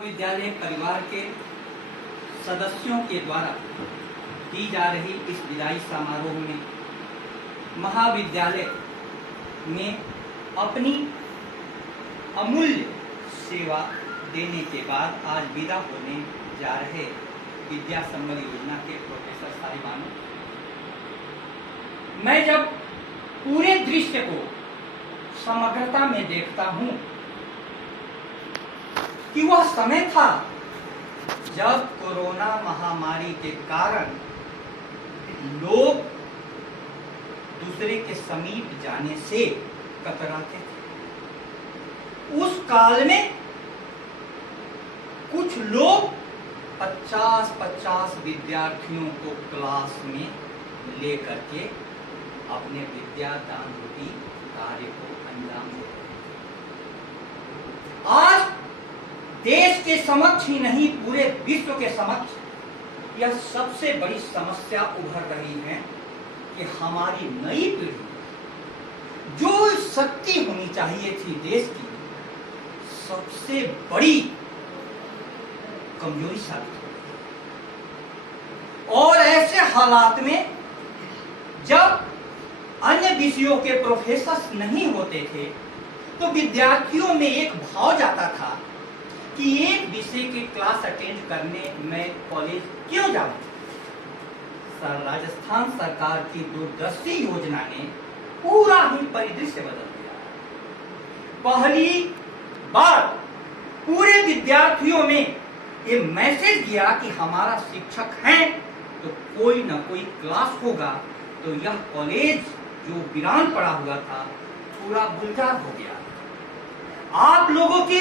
महाविद्यालय परिवार के सदस्यों के द्वारा दी जा रही इस विदाई समारोह में महाविद्यालय में अपनी अमूल्य सेवा देने के बाद आज विदा होने जा रहे विद्या संबल योजना के प्रोफेसर साहिबानों, मैं जब पूरे दृश्य को समग्रता में देखता हूं कि वह समय था जब कोरोना महामारी के कारण लोग दूसरे के समीप जाने से कतराते थे। उस काल में कुछ लोग 50-50 विद्यार्थियों को क्लास में लेकर के अपने विद्यादान रूपी कार्य को अंजाम दे। आज देश के समक्ष ही नहीं पूरे विश्व के समक्ष यह सबसे बड़ी समस्या उभर रही है कि हमारी नई पीढ़ी जो शक्ति होनी चाहिए थी देश की, सबसे बड़ी कमजोरी साबित हो गई। और ऐसे हालात में जब अन्य विषयों के प्रोफेसर नहीं होते थे तो विद्यार्थियों में एक भाव जाता था कि एक विषय की क्लास अटेंड करने मैं कॉलेज क्यों जाऊं। राजस्थान सरकार की दूरदर्शी योजना ने पूरा ही परिदृश्य बदल दिया। पहली बार पूरे विद्यार्थियों में ये मैसेज दिया कि हमारा शिक्षक है तो कोई ना कोई क्लास होगा, तो यह कॉलेज जो वीरान पड़ा हुआ था पूरा गुलजार हो गया। आप लोगों के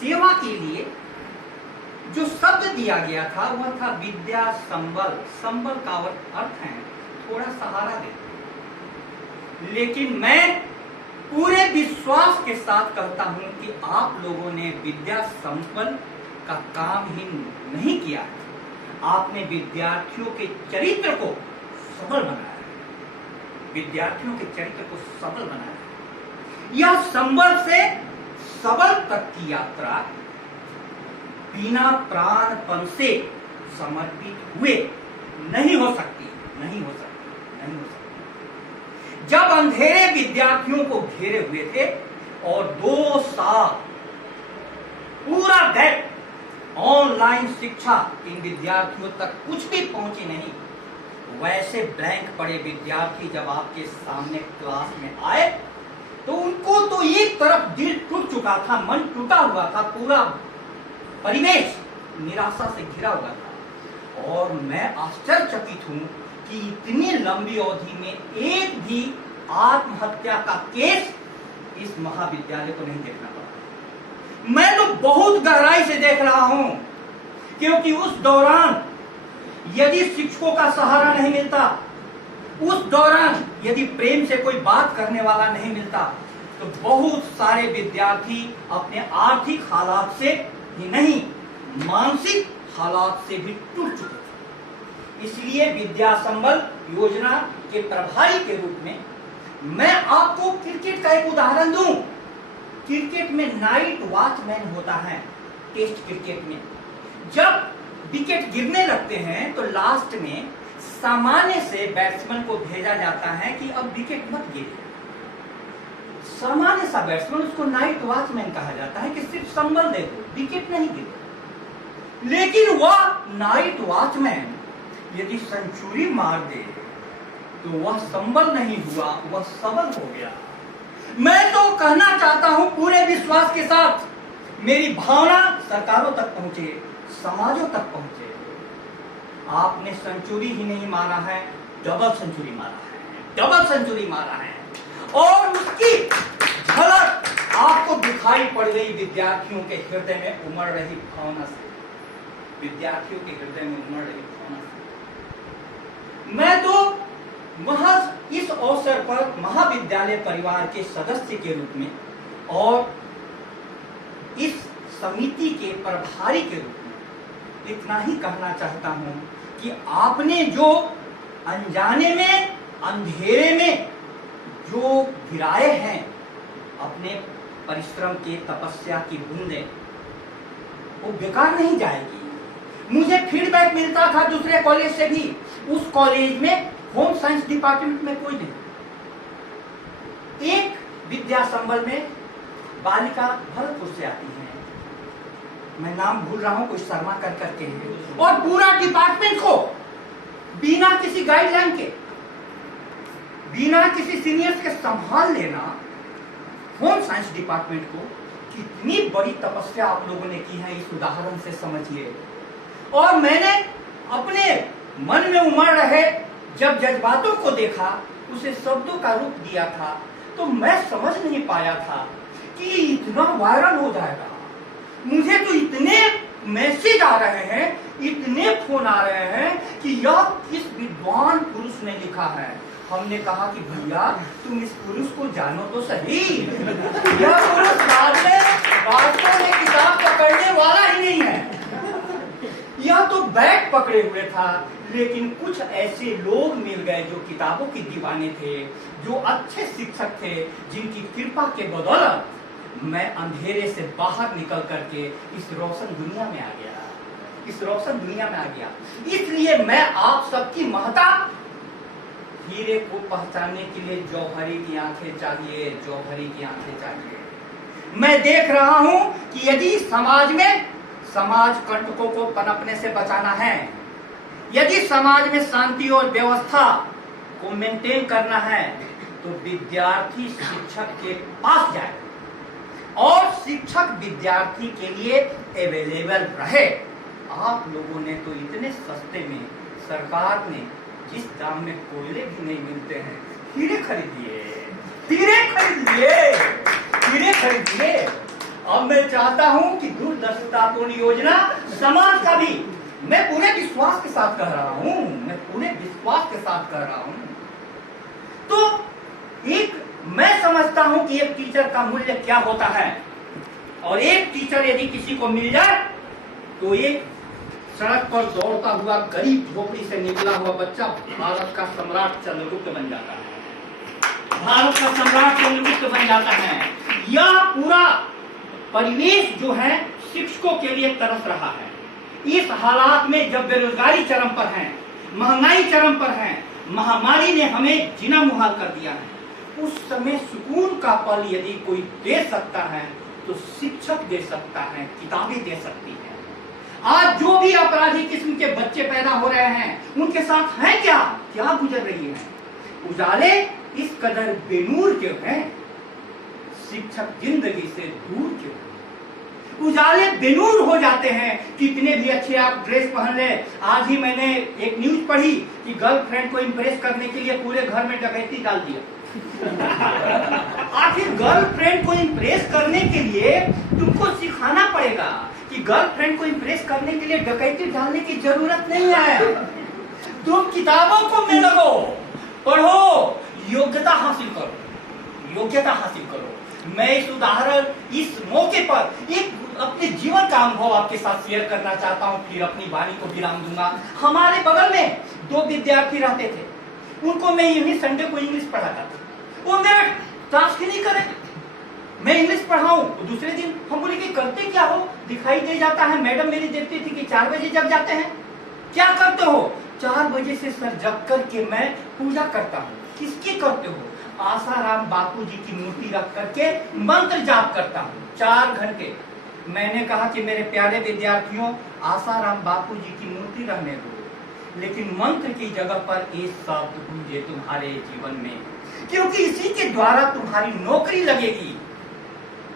सेवा के लिए जो शब्द दिया गया था वह था विद्या संबल। संबल का अर्थ है थोड़ा सहारा देना। लेकिन मैं पूरे विश्वास के साथ कहता हूं कि आप लोगों ने विद्या संबल का काम ही नहीं किया है, आपने विद्यार्थियों के चरित्र को सबल बनाया है। विद्यार्थियों के चरित्र को सबल बनाया है। यह संबल से सबल तक की यात्रा बिना प्राणपण से समर्पित हुए नहीं हो सकती। जब अंधेरे विद्यार्थियों को घेरे हुए थे और 2 साल पूरा गैप ऑनलाइन शिक्षा इन विद्यार्थियों तक कुछ भी पहुंची नहीं, वैसे ब्लैंक पड़े विद्यार्थी जब आपके सामने क्लास में आए तो उनको तो एक तरफ दिल टूट चुका था, मन टूटा हुआ था, पूरा परिवेश निराशा से घिरा हुआ था। और मैं आश्चर्यचकित हूं कि इतनी लंबी अवधि में एक भी आत्महत्या का केस इस महाविद्यालय को नहीं देखना पड़ा। मैं तो बहुत गहराई से देख रहा हूं, क्योंकि उस दौरान यदि शिक्षकों का सहारा नहीं मिलता, उस दौरान यदि प्रेम से कोई बात करने वाला नहीं मिलता, तो बहुत सारे विद्यार्थी अपने आर्थिक हालात से ही नहीं मानसिक हालात से भी टूट चुके थे। इसलिए विद्या संबल योजना के प्रभारी के रूप में मैं आपको क्रिकेट का एक उदाहरण दूं। क्रिकेट में नाइट वॉचमैन होता है। टेस्ट क्रिकेट में जब विकेट गिरने लगते हैं तो लास्ट में सामान्य से बैट्समैन को भेजा जाता है कि अब विकेट मत गिरे। सामान्य सा बैट्समैन, उसको नाइट वॉचमैन कहा जाता है कि सिर्फ संबल दे दो, विकेट नहीं गिरे। लेकिन वह नाइट वॉचमैन यदि सेंचुरी मार दे तो वह संबल नहीं हुआ, वह सबल हो गया। मैं तो कहना चाहता हूं पूरे विश्वास के साथ, मेरी भावना सरकारों तक पहुंचे, समाजों तक पहुंचे। आपने सेंचुरी ही नहीं मारा है, डबल सेंचुरी मारा है और उसकी झलक आपको दिखाई पड़ गई विद्यार्थियों के हृदय में उमड़ रही भावना से। मैं तो महज इस अवसर पर महाविद्यालय परिवार के सदस्य के रूप में और इस समिति के प्रभारी के रूप में इतना ही कहना चाहता हूं कि आपने जो अनजाने में, अंधेरे में जो गिराए हैं अपने परिश्रम के, तपस्या की बूंदें, वो बेकार नहीं जाएगी। मुझे फीडबैक मिलता था दूसरे कॉलेज से भी, उस कॉलेज में होम साइंस डिपार्टमेंट में कोई नहीं। एक विद्या संबल में बालिका भरतपुर से आती है, मैं नाम भूल रहा हूं, कुछ शर्मा कर करके है, और पूरा डिपार्टमेंट को बिना किसी गाइडलाइन के, बिना किसी सीनियर्स के संभाल लेना, होम साइंस डिपार्टमेंट को कितनी बड़ी तपस्या आप लोगों ने की है, इस उदाहरण से समझिए। और मैंने अपने मन में उमड़ रहे जब जज्बातों को देखा, उसे शब्दों का रूप दिया था, तो मैं समझ नहीं पाया था कि इतना वायरल हो जाएगा। मुझे तो इतने मैसेज आ रहे हैं, इतने फोन आ रहे हैं कि यह किस विद्वान पुरुष ने लिखा है। हमने कहा कि भैया तुम इस पुरुष को जानो तो सही, यह पुरुष वास्तव में किताब पकड़ने वाला ही नहीं है, यह तो बैग पकड़े हुए था। लेकिन कुछ ऐसे लोग मिल गए जो किताबों के दीवाने थे, जो अच्छे शिक्षक थे, जिनकी कृपा के बदौलत मैं अंधेरे से बाहर निकल करके इस रोशन दुनिया में आ गया, इस रोशन दुनिया में आ गया। इसलिए मैं आप सबकी महत्ता, हीरे को पहचानने के लिए जौहरी की आंखें चाहिए, जौहरी की आंखें चाहिए। मैं देख रहा हूं कि यदि समाज में समाज कंटकों को पनपने से बचाना है, यदि समाज में शांति और व्यवस्था को मेंटेन करना है, तो विद्यार्थी शिक्षक के पास जाए और शिक्षक विद्यार्थी के लिए अवेलेबल रहे। आप लोगों ने तो इतने सस्ते में, सरकार ने जिस दाम में कोयले भी नहीं मिलते हैं, हीरे खरीद लिए, हीरे खरीद लिए, हीरे खरीद लिए। अब मैं चाहता हूं कि दूरदर्शितापूर्ण योजना समाज का भी, मैं पूरे विश्वास के साथ कह रहा हूं, मैं पूरे विश्वास के साथ कह रहा हूं। तो एक मैं समझता हूं कि एक टीचर का मूल्य क्या होता है, और एक टीचर यदि किसी को मिल जाए तो एक सड़क पर दौड़ता हुआ गरीब झोपड़ी से निकला हुआ बच्चा भारत का सम्राट चंद्रगुप्त बन जाता है, भारत का सम्राट चंद्रगुप्त बन जाता है। यह पूरा परिवेश जो है शिक्षकों के लिए तरस रहा है। इस हालात में जब बेरोजगारी चरम पर है, महंगाई चरम पर है, महामारी ने हमें जीना मुहाल कर दिया है, उस समय सुकून का पल यदि कोई दे सकता है तो शिक्षक दे सकता है, किताबें दे सकती है। आज जो भी अपराधी किस्म के बच्चे पैदा हो रहे हैं, उनके साथ है क्या क्या गुजर रही है। उजाले इस कदर बेनूर क्यों हैं, शिक्षक जिंदगी से दूर क्यों, उजाले बेनूर हो जाते हैं। कितने भी अच्छे आप ड्रेस पहन ले। आज ही मैंने एक न्यूज पढ़ी कि गर्लफ्रेंड को इम्प्रेस करने के लिए पूरे घर में डकैती डाल दिया। आखिर गर्लफ्रेंड को इम्प्रेस करने के लिए तुमको सिखाना पड़ेगा कि गर्लफ्रेंड को इम्प्रेस करने के लिए डकैती डालने की जरूरत नहीं है। तुम किताबों को में लगो, पढ़ो, योग्यता हासिल करो, योग्यता हासिल करो। मैं इस उदाहरण, इस मौके पर एक अपने जीवन का अनुभव आपके साथ शेयर करना चाहता हूं, फिर अपनी वाणी को विराम दूंगा। हमारे बगल में 2 विद्यार्थी रहते थे, उनको मैं यही संडे को इंग्लिश पढ़ाता था। वो मेरा टास्क ही नहीं करे, मैं इंग्लिश पढ़ाऊं तो दूसरे दिन हम बोले कि करते क्या हो, दिखाई दे जाता है। मैडम मेरी देखती थी कि 4 बजे जग जाते हैं, क्या करते हो? 4 बजे से सर जग करके मैं पूजा करता हूँ। किसकी करते हो? आसाराम बापू जी की मूर्ति रख करके मंत्र जाप करता हूँ 4 घंटे। मैंने कहा कि मेरे प्यारे विद्यार्थियों, आसाराम बापू जी की मूर्ति रहने दो, लेकिन मंत्र की जगह पर एक शब्द गूंजे तुम्हारे जीवन में, क्योंकि इसी के द्वारा तुम्हारी नौकरी लगेगी,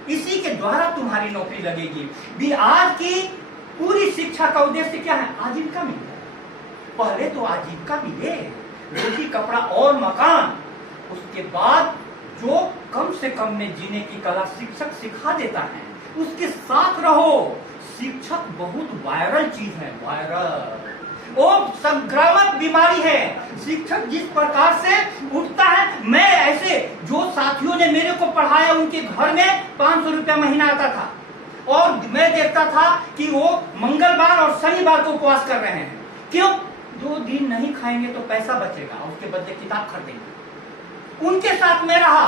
इसी के द्वारा तुम्हारी नौकरी लगेगी। भी आज की पूरी शिक्षा का उद्देश्य क्या है? आजीविका मिले। पहले तो आजीविका मिले, रोटी कपड़ा और मकान, उसके बाद जो कम से कम में जीने की कला शिक्षक सिखा देता है, उसके साथ रहो। शिक्षक बहुत वायरल चीज है, वायरल, वो संक्रामक बीमारी है। शिक्षक जिस प्रकार से उठता है, मैं ऐसे जो साथियों ने मेरे को पढ़ाया, उनके घर में 500 रुपया महीना आता था, और मैं देखता था कि वो मंगलवार और शनिवार को उपवास कर रहे हैं। क्यों? 2 दिन नहीं खाएंगे तो पैसा बचेगा, उसके बदले किताब खरीदेंगे। उनके साथ मैं रहा,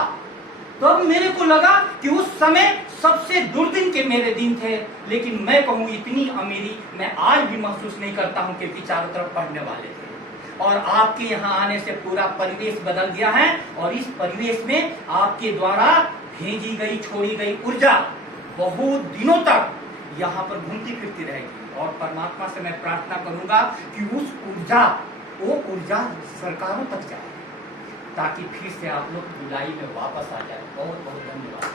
तब मेरे को लगा कि उस समय सबसे दुर्दिन के मेरे दिन थे, लेकिन मैं कहूं इतनी अमीरी मैं आज भी महसूस नहीं करता हूं, क्योंकि चारों तरफ पढ़ने वाले थे। और आपके यहाँ आने से पूरा परिवेश बदल गया है, और इस परिवेश में आपके द्वारा भेजी गई छोड़ी गई ऊर्जा बहुत दिनों तक यहाँ पर घूमती फिरती रहेगी। और परमात्मा से मैं प्रार्थना करूंगा कि उस ऊर्जा, वो ऊर्जा सरकारों तक जाए, ताकि फिर से आप लोग जुलाई में वापस आ जाए। बहुत बहुत धन्यवाद।